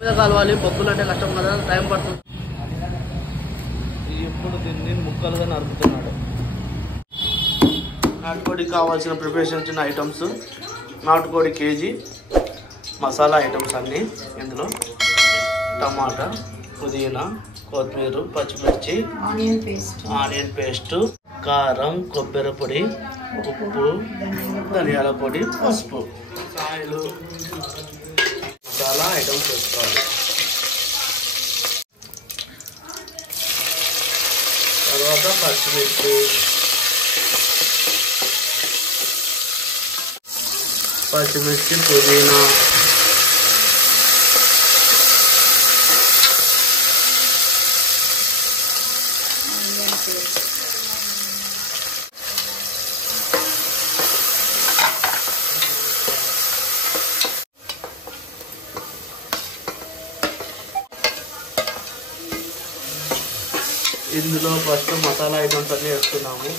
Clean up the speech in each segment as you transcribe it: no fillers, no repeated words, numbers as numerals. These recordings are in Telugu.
మీద కలవాలి. పప్పులు అంటే కష్టం కదా, టైం పడుతుంది. ఇప్పుడు దీన్ని ముక్కలుగా నరుకుతున్నాడు. నాటుకోడికి కావాల్సిన ప్రిపరేషన్ చిన్న ఐటమ్స్. నాటుకోడి కేజీ, మసాలా ఐటమ్స్ అన్నీ ఇందులో. టమాటా, పుదీనా, కొత్తిమీర, పచ్చిమిర్చి, ఆనియన్ పేస్ట్, కారం, కొబ్బరి పొడి, ఉప్పు, ధనియాల పొడి, పసుపు, ఆయిల్, మసాలా ఐటమ్స్ వేసుకోవాలి. తర్వాత పచ్చిమిర్చి, పుదీనా, ఇందులో ఫస్ట్ మసాలా ఐటమ్స్ అన్నీ వేస్తున్నాము.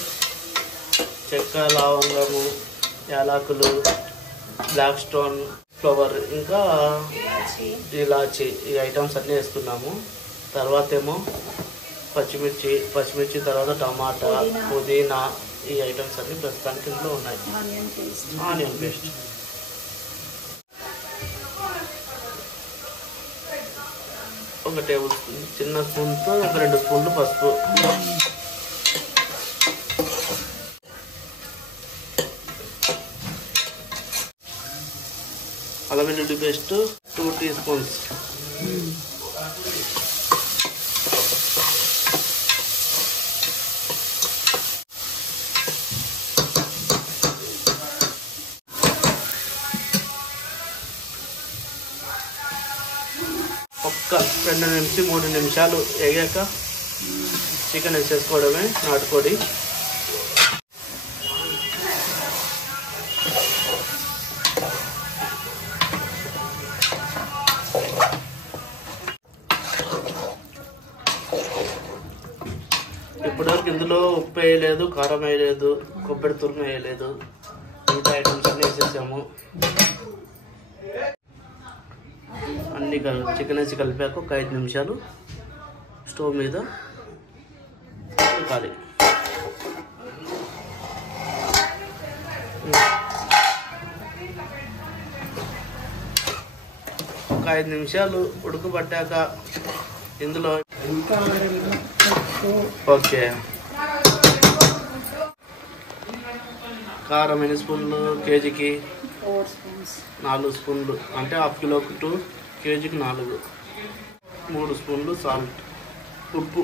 చెక్క, లవంగము, యాలకులు, బ్లాక్ స్టోన్ ఫ్లవర్, ఇంకా ఇలాచి, ఈ ఐటమ్స్ అన్నీ వేస్తున్నాము. తర్వాత ఏమో పచ్చిమిర్చి, తర్వాత టమాటా, పుదీనా, ఈ ఐటమ్స్ అన్నీ ప్రస్తుతానికి ఇందులో ఉన్నాయి. ఆనియన్ పేస్ట్, ఒక టేబుల్ స్పూన్, చిన్న స్పూన్తో ఒక 2 స్పూన్లు పసుపు, అల్లం వెల్లుల్లి పేస్ట్ 2 టీ స్పూన్స్, ఒక్క 2 నుంచి 3 నిమిషాలు వేగాక చికెన్ వేసేసుకోవడమే. నాటుకోడి ఇప్పటివరకు ఇందులో ఉప్పు వేయలేదు, కారం వేయలేదు, కొబ్బరి తురుము వేయలేదు. మిగతా ఐటమ్స్ అన్నీ వేసేసాము. అన్ని చికెన్ వేసి కలిపాక ఒక 5 నిమిషాలు స్టవ్ మీద ఉడకాలి. ఒక 5 నిమిషాలు ఉడకబట్టాక ఇందులో ఓకే కారం ఎన్ని స్పూన్లు? కేజీకి 4 స్పూన్లు, అంటే హాఫ్ కిలోకి 2, కేజీకి 4. 3 స్పూన్లు సాల్ట్, ఉప్పు,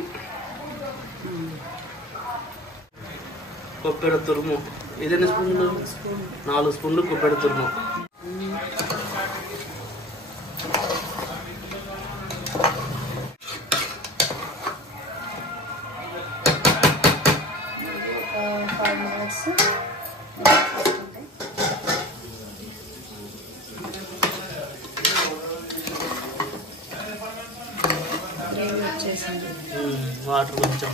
కొబ్బరి తురుము. ఇది ఎన్ని స్పూన్లు? 4 స్పూన్లు కొబ్బరి తురుము. వాటర్ కొంచెం,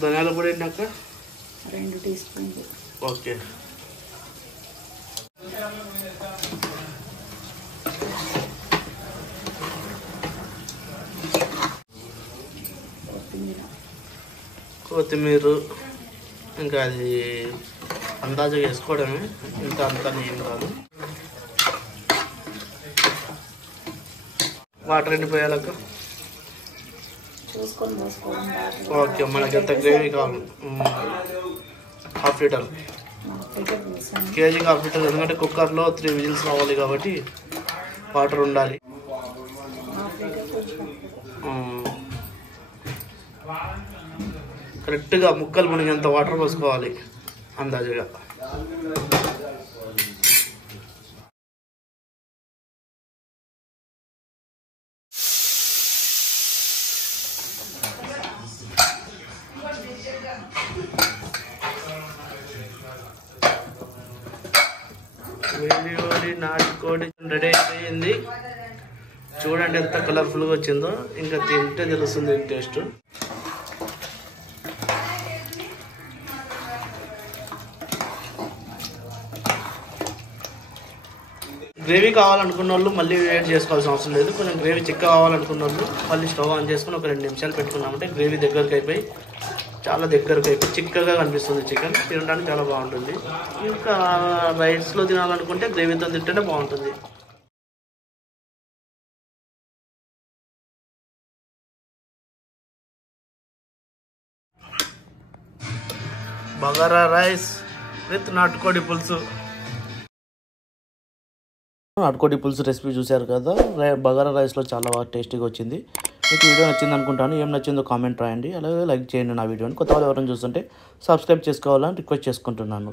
ధనియాల పొడి అయినాక 2 టీ స్పూన్లు. ఓకే. కొత్తిమీర, ఇంకా అది అందాజుగా వేసుకోవడమే, ఇంత అంతా ఏం కాదు. వాటర్ ఎన్ని పోయాలక్క? ఓకే, మనకి ఎంత గ్రేవీ కావాలి? 1/2 లీటర్, కేజీకి 1/2 లీటర్. ఎందుకంటే కుక్కర్లో 3 విజిల్స్ రావాలి కాబట్టి వాటర్ ఉండాలి. కరెక్ట్గా ముక్కలు మునిగేంత వాటర్ పోసుకోవాలి అందాజుగా. వేడి నాటుకోడి రెడీ అయిపోయింది. చూడండి ఎంత కలర్ఫుల్గా వచ్చిందో. ఇంకా తింటే తెలుస్తుంది టేస్ట్. గ్రేవీ కావాలనుకున్న వాళ్ళు మళ్ళీ వేడి చేసుకోవాల్సిన అవసరం లేదు. కొంచెం గ్రేవీ చిక్కగా కావాలనుకున్న వాళ్ళు మళ్ళీ స్టవ్ ఆన్ చేసుకుని ఒక 2 నిమిషాలు పెట్టుకున్నామంటే గ్రేవీ దగ్గరకు అయిపోయి చాలా దగ్గరకు అయిపోయి చిక్కగా కనిపిస్తుంది. చికెన్ తినడానికి చాలా బాగుంటుంది. ఇంకా రైస్లో తినాలనుకుంటే గ్రేవీతో తింటేనే బాగుంటుంది. బగారా రైస్ విత్ నాటుకోడి పులుసు. నాటుకోడి పులుసు రెసిపీ చూశారు కదా. బగారా రైస్లో చాలా బాగా టేస్టీగా వచ్చింది. మీకు వీడియో నచ్చింది అనుకుంటాను. ఏం నచ్చిందో కామెంట్ రాయండి. అలాగే లైక్ చేయండి నా వీడియోని. కొత్త వాళ్ళు ఎవరైనా చూస్తుంటే సబ్స్క్రైబ్ చేసుకోవాలని రిక్వెస్ట్ చేసుకుంటున్నాను.